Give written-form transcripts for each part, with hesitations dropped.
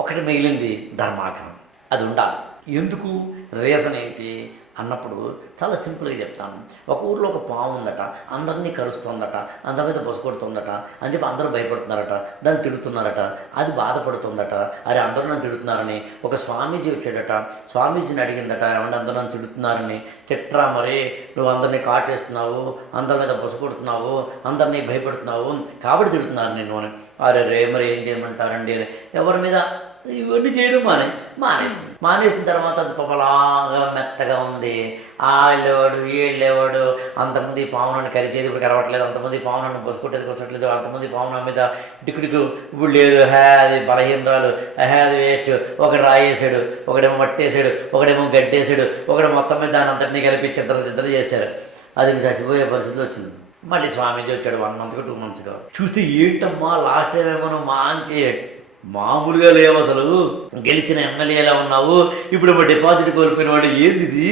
ఒకటి మిగిలింది ధర్మాగ్రహం. అది ఉండాలి. ఎందుకు, రీజన్ ఏంటి అన్నప్పుడు చాలా సింపుల్గా చెప్తాను. ఒక ఊర్లో ఒక పాము ఉందట, అందరినీ కరుస్తుందట, అందరి మీద బొస కొడుతుందట అని చెప్పి అందరూ భయపడుతున్నారట, దాన్ని తిడుతున్నారట, అది బాధపడుతుందట. అరే అందరూ నన్ను తిడుతున్నారని ఒక స్వామీజీ వచ్చాడట, స్వామీజీని అడిగిందట, ఏమంటే అందరూ నన్ను తిడుతున్నారని. తిట్రా మరి, నువ్వు అందరినీ కాటేస్తున్నావు, అందరి మీద బొస కొడుతున్నావు, అందరినీ భయపడుతున్నావు కాబట్టి తిడుతున్నారు నేను అని. అరే రే మరి ఏం చేయమంటారండి అని ఎవరి మీద ఇవన్నీ చేయడం మానేసిన తర్వాత అది పపలాగా మెత్తగా ఉంది. ఆళ్ళేవాడు వీళ్ళేవాడు, అంతమంది పావునని కరిచేది ఇప్పుడు కరవట్లేదు, అంతమంది పావునన్ను బొసుకొట్టేది కొట్టట్లేదు, అంతమంది పావున మీద టిక్కు ఇప్పుడు లేదు, అది బలహీనరాలు, అది వేస్ట్. ఒకటి రాయేసాడు, ఒకడేమో మట్టేసాడు, ఒకడేమో గడ్డేసాడు, ఒకడు మొత్తం మీద దాని అంతటినీ కలిపి చిద్దరు చేశారు. అది చచ్చిపోయే పరిస్థితి వచ్చింది. మళ్ళీ స్వామీజీ వచ్చాడు 1 month 2 months చూస్తే ఏంటమ్మా లాస్ట్ టైం ఏమో మంచి మామూలుగా లేవు, అసలు గెలిచిన ఎమ్మెల్యేలా ఉన్నావు, ఇప్పుడు డిపాజిట్ కోల్పోయిన వాడు, ఏంది ఇది,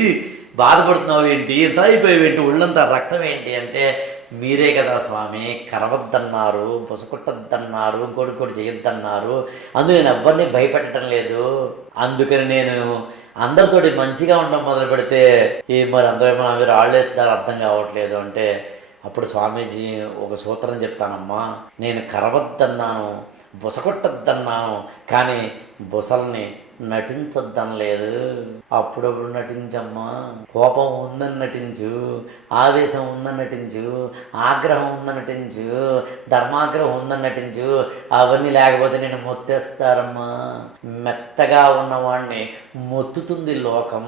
బాధపడుతున్నావు ఏంటి, ఎంత అయిపోయావు ఏంటి, ఒళ్ళంతా రక్తం ఏంటి అంటే, మీరే కదా స్వామి కరవద్దన్నారు, బొసకొట్టద్దన్నారు, ఇంకోటి చేయొద్దన్నారు, అందుకు నేను ఎవరిని భయపెట్టడం లేదు, అందుకని నేను అందరితోటి మంచిగా ఉండడం మొదలు పెడితే మరి అందరూ ఏమో మీరు ఆళ్ళేస్తున్నారు అర్థం కావట్లేదు అంటే, అప్పుడు స్వామీజీ ఒక సూత్రం చెప్తానమ్మా, నేను కరవద్దన్నాను, బుసకొట్టద్దన్నాను, కానీ బుసల్ని నటించొద్దనలేదు. అప్పుడప్పుడు నటించమ్మా, కోపం ఉందని నటించు, ఆవేశం ఉందని నటించు, ఆగ్రహం ఉందని నటించు, ధర్మాగ్రహం ఉందని నటించు, అవన్నీ లేకపోతే నేను మొత్తేస్తారమ్మా. మెత్తగా ఉన్నవాడిని మొత్తుతుంది లోకం,